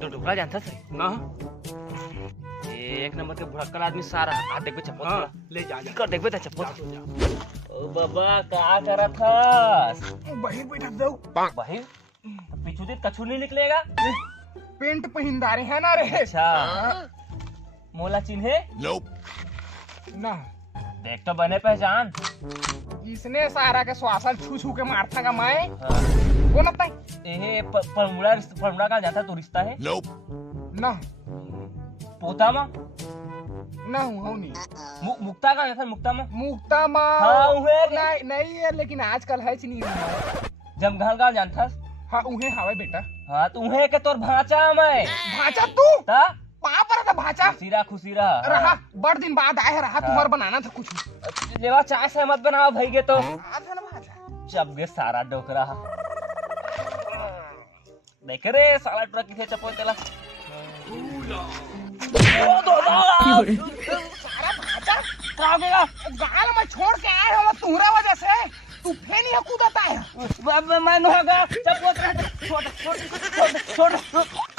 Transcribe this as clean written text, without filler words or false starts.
तो ढोकला जानता सही ना एक नंबर के भुड़क्कल आदमी सारा आ देखबे चप्पल हाँ ले जा जा कर देखबे त चप्पल जा ओ बाबा का करत हस बहिर बैठा दो भाई पीछू से कछु नहीं निकलेगा पेंट पहिंदारे है ना रे अच्छा मोला चिन्हे ना देख तो बने पहचान इसने सारा के श्वासन छू छू के मारता का माए हाँ। कौन आता है ये फर्मुला का जाता तो रिश्ता है ना पोता मा ना हूँ नहीं मुक्ता का जाता मुक्ता मा मुक्ता माँ हाँ उहे नहीं है लेकिन आजकल है नहीं जमघाल का जानता हाँ उहे हवे बेटा हाँ तू है के तोर भाचा मैं भाचा तू ता वहाँ पर था भाचा खुशी रहा रहा बड़ दिन बाद आए रहा तुम्हारा बनाना था कुछ लेवा चाय से मत बनाओ भाई के तो आधा ना भाचा जब गे सारा डोकरा देख रे साला ट्रक किथे चप्पल चला सारा भाचा क्या हो गया गाल में छोड़ के आए हो तुम्हारा वजह से तू फेन ही कूदता है मैं होगा चप्पल छोड़ छोड़ छोड़ छोड़